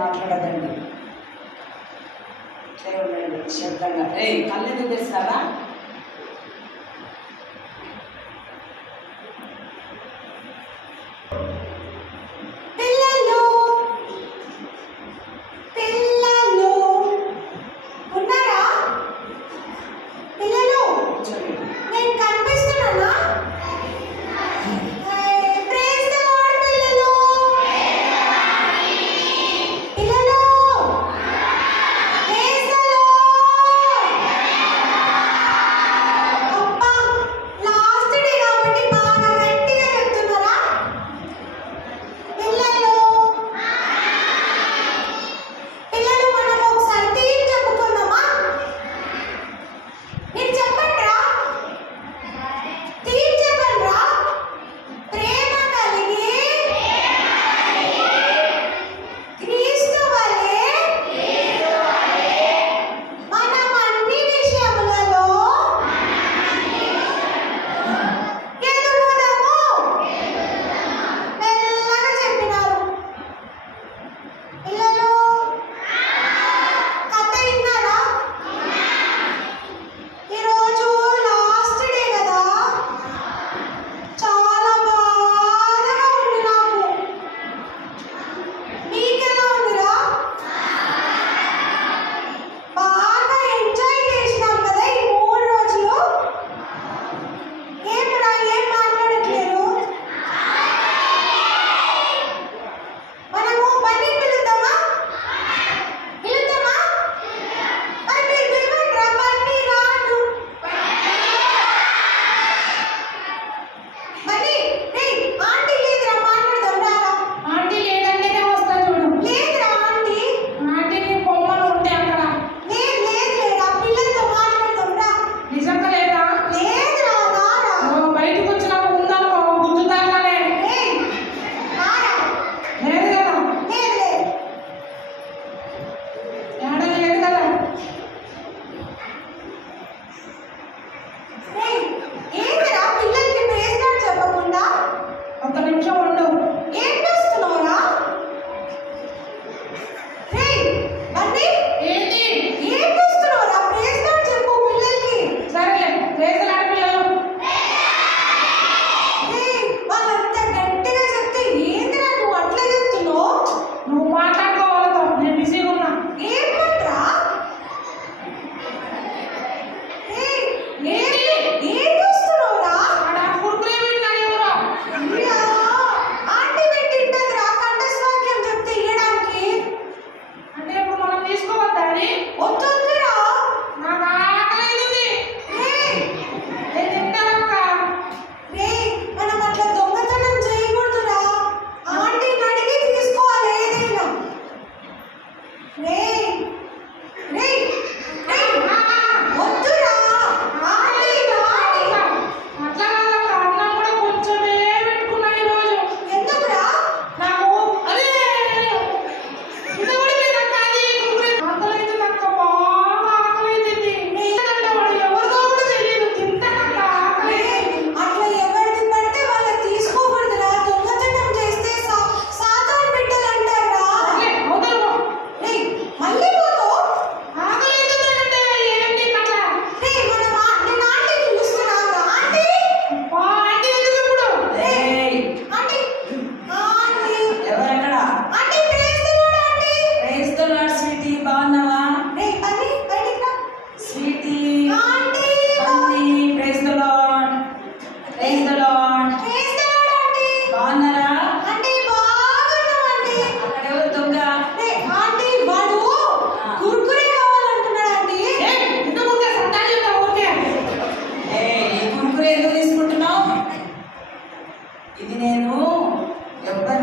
మాట్లాడదండి. ఉండండి శబ్దంగా. కళ్ళు ఎందుకు తెస్తారా?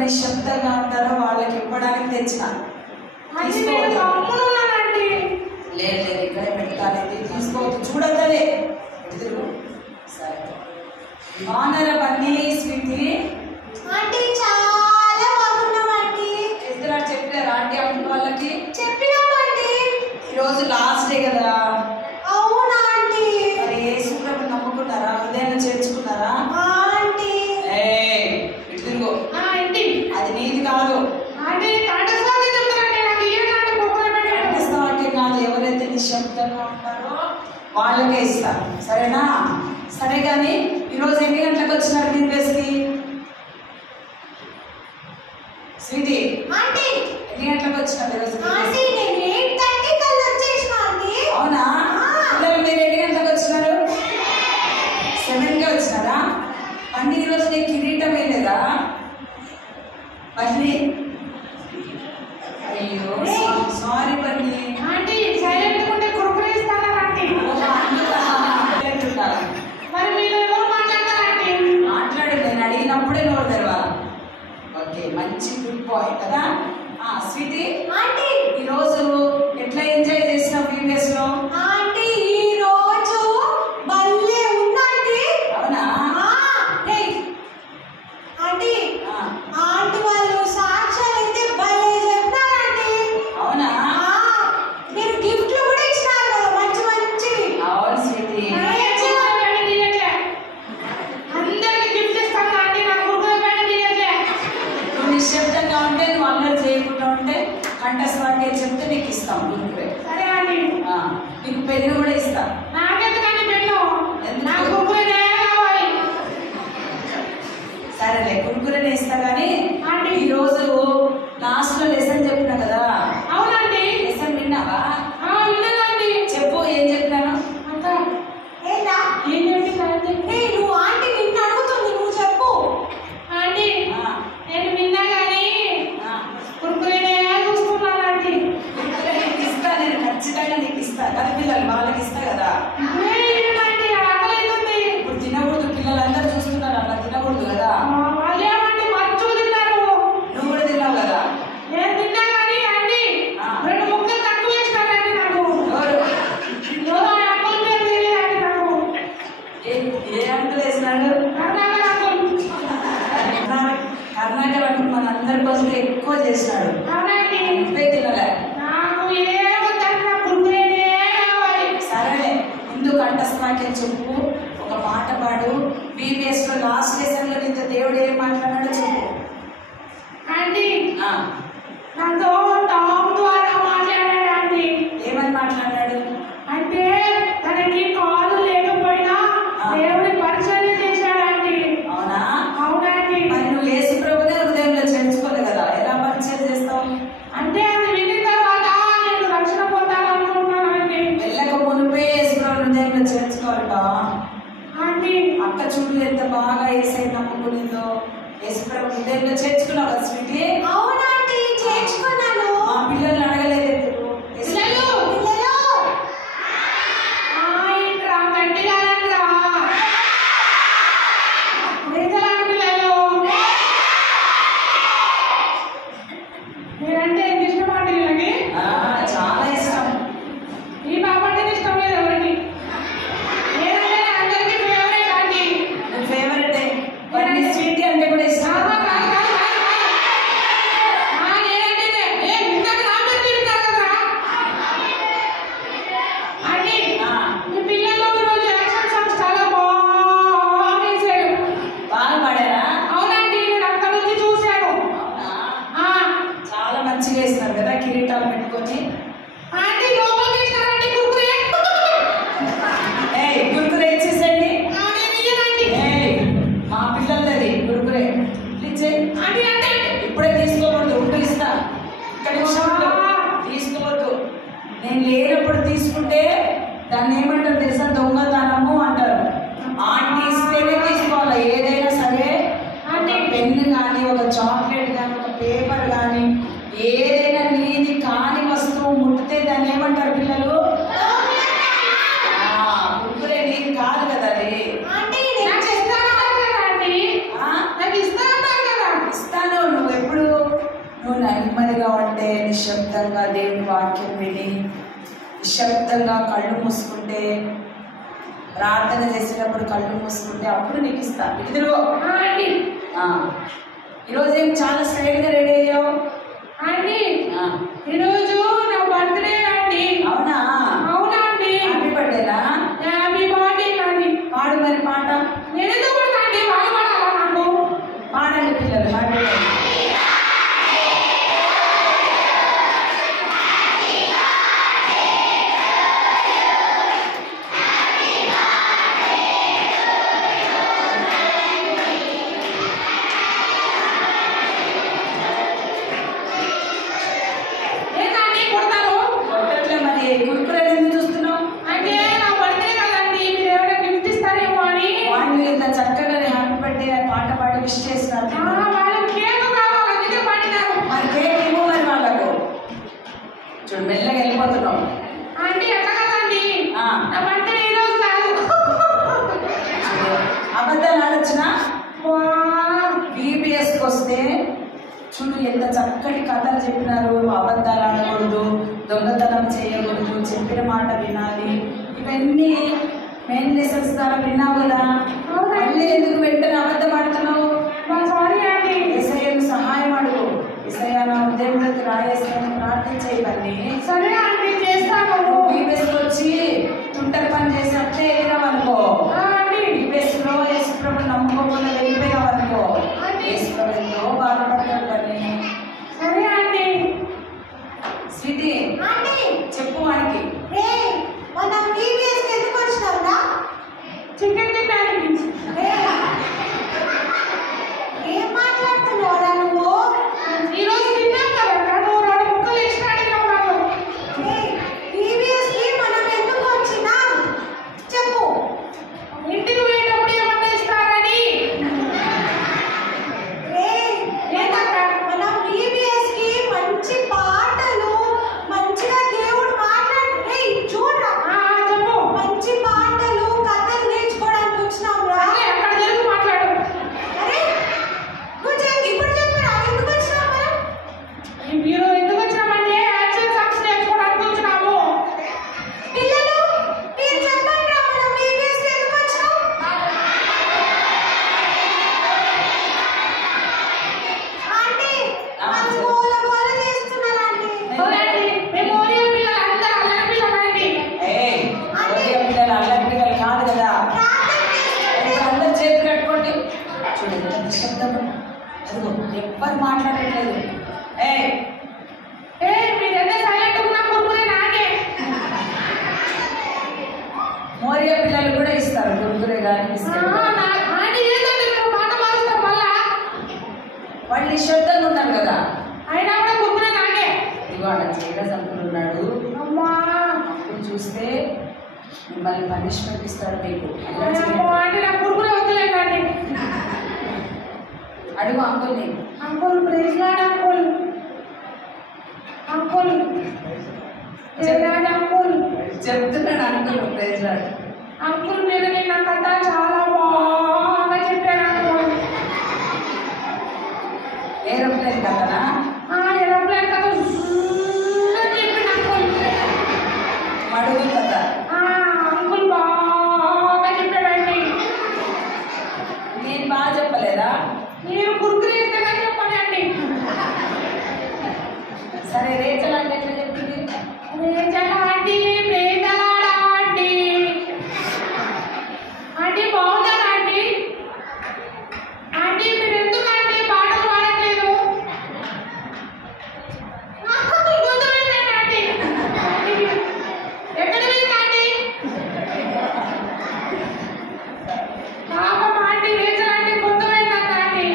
నిశ్శబ్దంగా ఉంటారో వాళ్ళకి ఇవ్వడానికి తెచ్చిన. లేదు లేదు ఇక్కడే పెట్టాలి, తీసుకోవద్దు, చూడద్దలే. సరే బాగున్నారా బన్నీ స్వీటీ? చాలా బాగున్నామండి. చెప్పారా ఆంటీ అమ్మ వాళ్ళకి? చెప్పినామండి. ఈరోజు లాస్ట్ డే కదా. అవునా ఆంటీ? మరి యేసుప్రభు నమ్ముకున్నారా? హృదయాన్ని చేర్చుకున్నారా? ఆంటీ ఇటు తిరుగు. అది నీది కాదు. ఆంటీ తాటస్వామి చెప్తారండి. వాళ్ళకే ఇస్తా, సరేనా? సరే కానీ ఈరోజు ఎన్ని గంటలకు వచ్చినారు మీ ప్లేస్కి? స్వీటీ ఆంటీ ఎన్ని గంటలకు వచ్చినారు ఈరోజు? ఆంటీ నేను 8:30 కల్లా వచ్చేసిన ఆంటీ. అవునా? పిల్లలు మీరు ఎన్ని గంటలకు వచ్చినారు? 7కే వచ్చినారా? అన్ని ఈరోజు నీకు కిరీటం వేయలేదా? బన్నీ అయ్యో సారీ బన్నీ. ఆంటీ సైలెంట్ ఉంటే కురుకురే ఇస్తారా ఆంటీ? మరి మీరు ఎవరు మాట్లాడతారంటే? మాట్లాడు, నేను అడిగినప్పుడే నోరు తెరవాలి. ఓకే, మంచి గుడ్ బాయ్ కదా. స్వీటీ ఆంటీ ఈరోజు ఎట్లా ఎంజాయ్ చేసినావు వీకెండ్స్ లో? ఆంటీ ఈ రోజు భలే ఉందండి. అవునా? ఆంటీ ఆంటీ వాళ్ళు సాక్ష్యాలు అయితే భలే చెప్పారండి. అవునా? మీరు గిఫ్ట్లు కూడా ఇచ్చినారు కదా మంచి మంచివి. అవును స్వీటీ. అందరికి గిఫ్ట్ ఇస్తాను ఆంటీ, నాకు కుర్కురే ప్యాకెట్ తీయట్లే. నువ్వు నిశ్శబ్దంగా ఉంటే, నువ్వు అల్లరి చేయకుండా ఉంటే కంఠస్వాకే చెప్తే నీకు ఇస్తాం కురుకురే. సరే ఆంటీ. నీకు పెన్ను కూడా ఇస్తా. నాకెందుకండి పెన్ను? ఎందుకు? నాకు కుర్కురే కావాలి. సరేలే, కురుకురేనే ఇస్తా. కానీ ఆంటీ ఈరోజు లాస్ట్ లో లెసన్ చెప్పినా కదా, అవునండి. లెసన్ విన్నావా? విన్నానండి. చెప్పు, ఏం చెప్పినాను? అక్క ఏంటా? ఏం చెప్పిందండి? నువ్వు ఆంటీ నిన్ను అడుగుతుంది, నువ్వు చెప్పు. ఆంటీ నేను విన్నా కానీ కుర్కురేనే చూస్తున్నాను ఆంటీ. కురుకురే నీకు ఇస్తా, నేను ఖచ్చితంగా నీకు ఇస్తా కదా. పిల్లలు వాళ్ళకి ఇస్తా కదా. ఏంటండి ఆకలి అవుతుంది. ఇప్పుడు తినకూడదు, పిల్లలందరూ చూస్తున్నారు, అట్లా తినకూడదు కదా. వాళ్ళేమండి మంచు తిన్నారు. నువ్వు కూడా తిన్నావు కదా. నేను తిన్నా కానీ ఆంటీ 2 ముక్కలు తక్కువ వేసినారండి నాకు. ఎవరో అంకుల్ పేరు తెలియదండి నాకు. ఏ అంకుల్ వేసినాడు? కర్ణాటక అంకుల్. కర్ణాటక అంకుల్ మన అందరి కోసం ఎక్కువ చేసినాడు. అవునండి. నువ్వే తినలే. నాకు ఏమొద్దండి, కుర్కురేనే కావాలి. సరేలే, ముందు కంఠస్థవాక్యం చెప్పు, ఒక పాట పాడు. బీబీఎస్ లో లాస్ట్ లెసన్ లో నీతో దేవుడు ఏం మాట్లాడాడో చెప్పు. ఆంటీ నాతో టామ్ ద్వారా మాట్లాడాడు ఆంటీ. ఏమని మాట్లాడాడు? అంటే తనకి కాలు లేకపోయినా దేవుడి పరిచయం చేశాడు ఆంటీ. అవునా? అవునండి. మరి నువ్వు యేసు ప్రభునే హృదయంలో చేర్చుకోలేదు కదా, ఎలా పరిచయం చేస్తావు? అంటే అది విన్న తర్వాత నేను రక్షణ పొందాలనుకుంటున్నానండి. వెళ్ళక మునిపే యేసు ప్రభు హృదయంలో చేర్చుకోవాలట. ఆంటీ అక్క చూడు ఎంత బాగా యేసై నమ్ముకునిందో. యేసు ప్రభు హృదయంలో చేర్చుకున్నావు కదా స్వీటీ? అవునండి, చేర్చుకున్నాను. మా పిల్లల్ని అడగలేదు ఎప్పుడు. పిల్లలు ఏంట్రా గట్టిగా రండిరా. నిజాలు పిల్లలు మీరంటే ఎంత ఇష్టం అండి వీళ్ళకి? చాలా ఇష్టం. ఈ పాప అంటే ఇష్టం లేదు ఎవరికి. నేనంటే అందరికీ ఫేవరెట్ అండి. ఫేవరెట్ మరి స్వీటీ అంటే కూడా ఇష్టం. బాగా పాడారా? చాలా మంచిగా ఇస్తారు కదా కిరీటాలు పెట్టుకొని. కురుకురే ఇచ్చేసేయండి. మా పిల్లలది కురుకురే ఇప్పుడే తీసుకోకూడదు, ఉంటూ ఇస్తా. ఇక్కడ నిమిషంలో తీసుకోవద్దు. నేను లేనప్పుడు తీసుకుంటే దాన్ని ఏమంటారు తెలుసా? దొంగతనము అంటారు. ఆంటీ ఇస్తేనే తీసుకోవాలి ఏదైనా సరే. పెన్ను కానీ, ఒక చాక్లెట్ కానీ, ఒక పేపర్ కానీ, ఏదైనా నీది కాని వస్తువు ముట్టితే దాన్ని ఏమంటారు పిల్లలు? కురుకురే నీది కాదు కదా అది. ఇస్తాను. నువ్వు ఎప్పుడు నువ్వు నెమ్మదిగా ఉంటే, నిశ్శబ్దంగా దేవుని వాక్యం విని, నిశ్శబ్దంగా కళ్ళు మూసుకుంటే, ప్రార్థన చేసేటప్పుడు కళ్ళు మూసుకుంటే అప్పుడు నీకు ఇస్తా. ఇదిగో ఈరోజు ఏం చాలా స్టైల్గా రెడీ అయ్యావు ఆంటీ. ఈరోజు నా బర్త్డే అండి. అవునా? అవునండి. హ్యాపీ బర్త్డేనా? హ్యాపీ బర్త్డే అండి. పాడు మరి పాట. నేను ఎందుకు అండి బాధపడాలా? నాకు పాడండి పిల్లలు హ్యాపీ బర్త్డే. చూడు మెల్లగా వెళ్ళిపోతున్నావు. ఆంటీ ఎట్లా కదండి ఆ. నా బర్త్డే ఈ రోజు కాదు. అబద్ధాలు ఆలోచన బీబీఎస్కి వస్తే చూడు ఎంత చక్కటి కథలు చెప్పినారు. అబద్ధాలు ఆడకూడదు, దొంగతనం చేయకూడదు, చెప్పిన మాట వినాలి. ఇవన్నీ మెయిన్ లెసన్స్ ద్వారా విన్నావు కదా. మళ్ళీ ఎందుకు వెంటనే అబద్ధం ఆడుతున్నావు? Sorry aunty. యేసయ్యను సహాయం అడుగు. యేసయ్య నా ఉదయంలోకి రాయేసని ప్రార్థించే. ఇవన్నీ సరే ఆంటీ చేస్తాను. బీబీఎస్కి వచ్చి తుంటరి పని చేసి అట్లే వెళ్ళినావనుకో, బీబీఎస్లో యేసుప్రభు నమ్ముకోకుండా వెళ్ళిపోయినావనుకో, యేసుప్రభు ఎంతో బాధపడతాడు. పని సరే ఆంటీ. స్వీటీ చెప్పు వాడికి. చికెన్ తినడానికి. ఏం మాట్లాడుతున్నావురా నువ్వు? ఈ రోజు తిన్నాం కదా, నువ్వు 2 ముక్కలు ఇష్టం అడిగినావు నాకు. టీవీఎస్కి మనం ఎందుకు వచ్చినాం చెప్పు. ఇంటికి పోయేటప్పుడు ఏమన్నా ఇస్తారని. మనం టీవీఎస్కి మంచి పాటలు, మంచిగా దేవుడు మాట్లాడు. చూడరా చెప్పు. మంచి పాటలు, కథలు నేర్చుకోవడానికి వచ్చినాం రా. అదే అక్కడ తెలుగు మాట్లాడు. అరే ఇప్పుడు చెప్పరా ఎందుకు వచ్చినాం మనం? మీరు ఎందుకు వచ్చినామంటే యాక్షన్ సాంగ్స్ నేర్చుకోవడానికి వచ్చినాము. పిల్లలు మీరు చెప్పండి రా, మనం టీవీఎస్కి ఎందుకు వచ్చినాం? ఆంటీ వాళ్ళు గోల గోల చేస్తున్నారు ఆంటీ. అవునండి, మేము ఓరియో పిల్లలు అందరూ అల్లరి పిల్లలండి. పిల్లలు అల్లరి పిల్లలు కాదు కదా. ఇప్పుడు అందరు చేతులు కట్టుకోండి. చూడు ఎంత నిశ్శబ్దం. అదిగో ఎవ్వరు మాట్లాడట్లేదు. మీరంతా సైలెంట్ ఉన్న కురుకురే నాకే. మోరియా పిల్లలు కూడా ఇస్తారు కురుకురే కానీ బిస్కెట్ కానీ. ఆంటీ ఏంటంటే మీరు పాట మారుస్తారు మళ్ళా. వాళ్ళు నిశ్శబ్దంగా ఉన్నారు కదా. అయినా కూడా కురుకురే నాకే. ఇవాళ జైలస్ అంకుల్ ఉన్నాడు. అమ్మా అప్పుడు చూస్తే మిమ్మల్ని పనిష్మెంట్ ఇస్తాడు మీకు. అంటే నాకు కురుకురే వద్దులేండి. అడుగు అంకుల్ని. Uncle please lord uncle. Uncle lord uncle. చెప్తున్నాడు అంకుల్ ప్రైజ్ లార్డ్. అంకుల్ మీరు నిన్న కథ చాలా బాగా చెప్పారు అంకుల్. ఏరోప్లేన్ కథనా? ఏరోప్లేన్ కథ చెప్పిన అంకుల్. మడుగు కథ. అంకుల్ బాగా చెప్పాడండి. నేను బాగా చెప్పలేదా? మీరు కురుకురే ఇష్టంగా చెప్పండి అండి. సరే రేచల్ అంటే ఎట్లా చెప్తుంది? రేచల్ ఆంటీ ప్రేతలాడా ఆంటీ. ఆంటీ బాగుందా ఆంటీ? ఆంటీ మీరు ఎందుకు ఆంటీ పాటలు పాడట్లేదు? గొంతు పోయిందండి ఆంటీ. ఎక్కడ పోయింది ఆంటీ? పాపం ఆంటీ రేచల్ ఆంటీ గొంతు పోయిందంట ఆంటీ.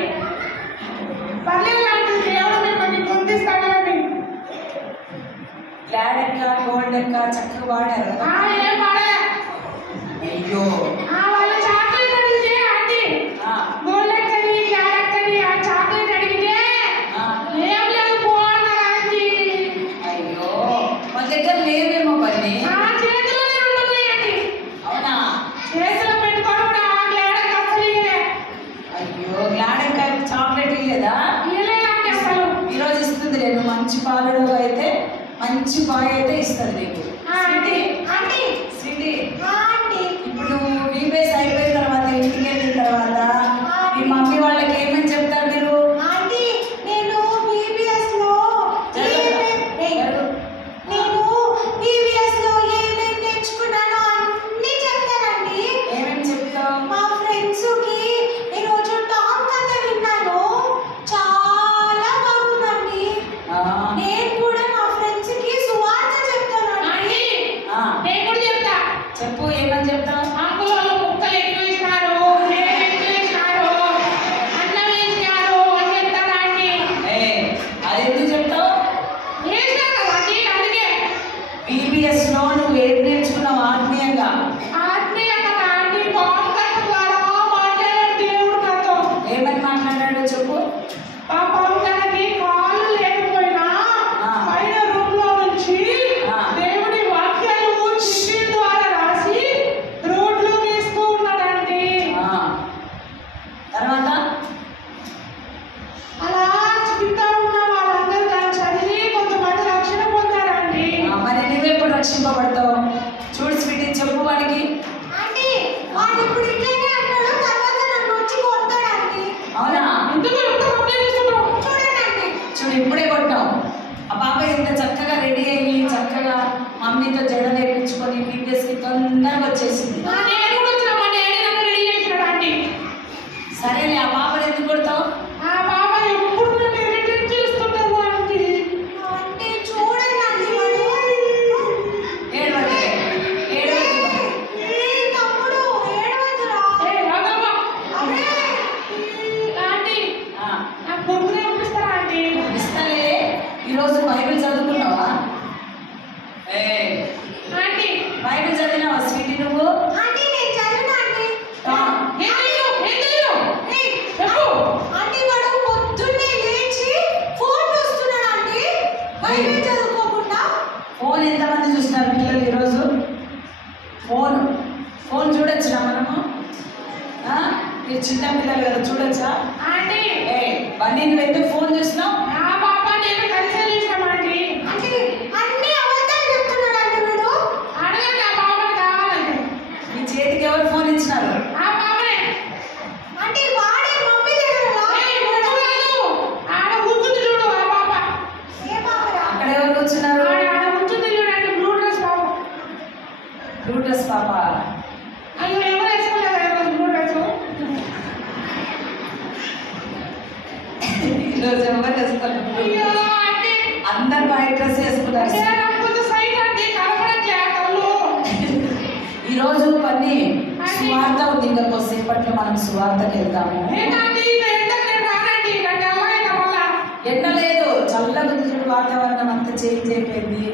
పర్లేదు ఆంటీ, దేవుడు మిమ్మల్ని గొంతిస్తాడు అండి. గ్లాడ్ ఎక్క గోల్డ్ ఎక్క చక్కగా వాడారు కదా. ఏం పాడలే. అయ్యో వాళ్ళు చాక్లెట్ అడిగితే ఆంటీ గోల్డెన్ కడి క్యారెట్ కడి ఆ చాక్లెట్ అడిగితే ఏం లేదు బాగున్నారు ఆంటీ. అయ్యో మా దగ్గర లేవేమో పని. చేతిలోనే ఉన్నాయి ఆంటీ. అవునా? చేతిలో పెట్టుకొని కూడా క్యారెట్ అసలు అయ్యో గ్లాడ్ ఎక్క చాక్లెట్ ఇయ్యలేదా? ఇవ్వలేదు ఆంటీ అసలు. ఈరోజు ఇస్తుంది. నేను మంచి పాలడు అయితే మంచి బాయ్ అయితే ఇస్తుంది నీకు. ఆంటీ ఆంటీ సిటీ ఆంటీ ఇప్పుడు బీబీఎస్ అయిపోయిన తర్వాత ఇంటికి వెళ్ళిన తర్వాత మీ మమ్మీ వాళ్ళకి ఏమని చెప్తారు మీరు? ఆంటీ నేను టీవీఎస్ లో ఏమేమి నేర్చుకున్నానో అన్ని చెప్తానండి. ఏమేమి చెప్తావు? మా ఫ్రెండ్స్ కి ఈరోజు టామ్ కథ విన్నాను, చాలా బాగుందండి. నేను కూడా మా ఫ్రెండ్స్ కి సువార్త చెప్తానండి. ఆంటీ ఆ, నేను కూడా చెప్తా. చెప్పు ఏమని చెప్తావు? అంకుల్ వాళ్ళు ముక్కలు ఎక్కువ ఇస్తారు, నేను ఎక్కువ ఇస్తారు, అన్నం వేసినారు అని చెప్తాను ఆంటీ. అది ఎందుకు చెప్తావు? వేసినా కదా ఆంటీ, అందుకే బీబీఎస్ లో నువ్వు ఏం నేర్చుకున్నావు ఆత్మీయంగా? ఆత్మీయ కథ ఆంటీ. పాపకథ ద్వారా మాట్లాడాడు దేవుడు కథ. ఏమని మాట్లాడాడు చెప్పు. ఆ పాపకథకి కాళ్ళు లేకపోయినా పైన రూమ్ లో నుంచి రక్షింపబడతావు. చూడు స్వీటీ, చెప్పు వాడికి. ఆంటీ వాడు ఇప్పుడు ఇట్లనే అంటాడు, తర్వాత నన్ను వచ్చి కొడతాడు ఆంటీ. అవునా? ఎందుకు ఎంత కంప్లైంట్ చేస్తున్నావు? చూడండి ఆంటీ. చూడు ఇప్పుడే కొట్టావు. ఆ బాబాయ్ ఎంత చక్కగా రెడీ అయ్యి చక్కగా మమ్మీతో జడలు వేయించుకొని పీపీఎస్కి తొందరగా వచ్చేసింది. మా డాడీ కూడా వచ్చిన, మా డాడీ నన్ను రెడీ చేసినాడు ఆంటీ. సరేలే, ఆ బాబాని ఎందుకు కొడతావు? ఆ బాబా ఎప్పుడు నన్ను ఇరిటేట్ చేస్తుంటారు ఆంటీ. ఆంటీ చూడండి ఆంటీ వాడు. ఏడవద్దు, ఏడవద్దు. ఏయ్ తమ్ముడు ఏడవద్దురా. ఏ రాఘవ, అరే ఆంటీ ఆ, నాకు కుర్కురే పంపిస్తారా ఆంటీ? ఇస్తాలే. ఈరోజు బైబిల్ చదువుకున్నావా? ఆంటీ బైబిల్ చదివినావా స్వీటీ నువ్వు? ఆంటీ నేను చదివినా ఆంటీ. ఏం తెలియదు ఏయ్, చెప్పు. ఆంటీ వాడు పొద్దున్నే లేచి ఫోన్ చూస్తున్నాడు ఆంటీ, బైబిల్ చదువుకోకుండా. ఫోన్ ఎంతమంది చూసినారు పిల్లలు ఈరోజు? ఫోన్ ఫోన్ చూడొచ్చునా మనము? మీరు చిన్న పిల్లలు కదా, చూడొచ్చా? ఆంటీ బన్నీ నువ్వు ఎందుకు ఫోన్ చూసినావు? నా పాప నేను కలిసే చేసాం ఆంటీ. ఆంటీ అన్ని అబద్ధాలు చెప్తున్నాడు ఆంటీ వీడు. అడగండి ఆ పాపని కావాలంటే. మీ చేతికి ఎవరు ఫోన్ ఇచ్చినారు? ఆ పాపనే. ఆంటీ వాడే మమ్మీ దగ్గర రా. ఏయ్, కూర్చోలేదు. ఆడ కూర్చుంది చూడు ఆ పాప. ఏ పాపరా? అక్కడ ఎవరు కూర్చున్నారు? ఆడ కూర్చుంది చూడండి, బ్లూ డ్రెస్ పాప. బ్లూ డ్రెస్ పాప. అయ్యో ఎవరు వేసుకోలేదు ఈరోజు బ్లూ డ్రెస్. ఈరోజు ఎవరు వేసుకోలేదు. అయ్యో ఆంటీ, అందరు వైట్ డ్రెస్ వేసుకున్నారు. అంటే నాకు కొంచెం సైట్ ఆంటీ, కనపడట్లే కళ్ళు. ఈరోజు పని సువార్త ఉంది. ఇంకా కొద్దిసేపట్లో మనం సువార్తకి వెళ్తాము. ఏంటంటే ఇంకా ఎండకు నేను రానండి, నాకు ఎలాగైనా మళ్ళా. ఎండ లేదు, చల్లగా ఉంది చూడు, వాతావరణం అంతా చేంజ్ అయిపోయింది.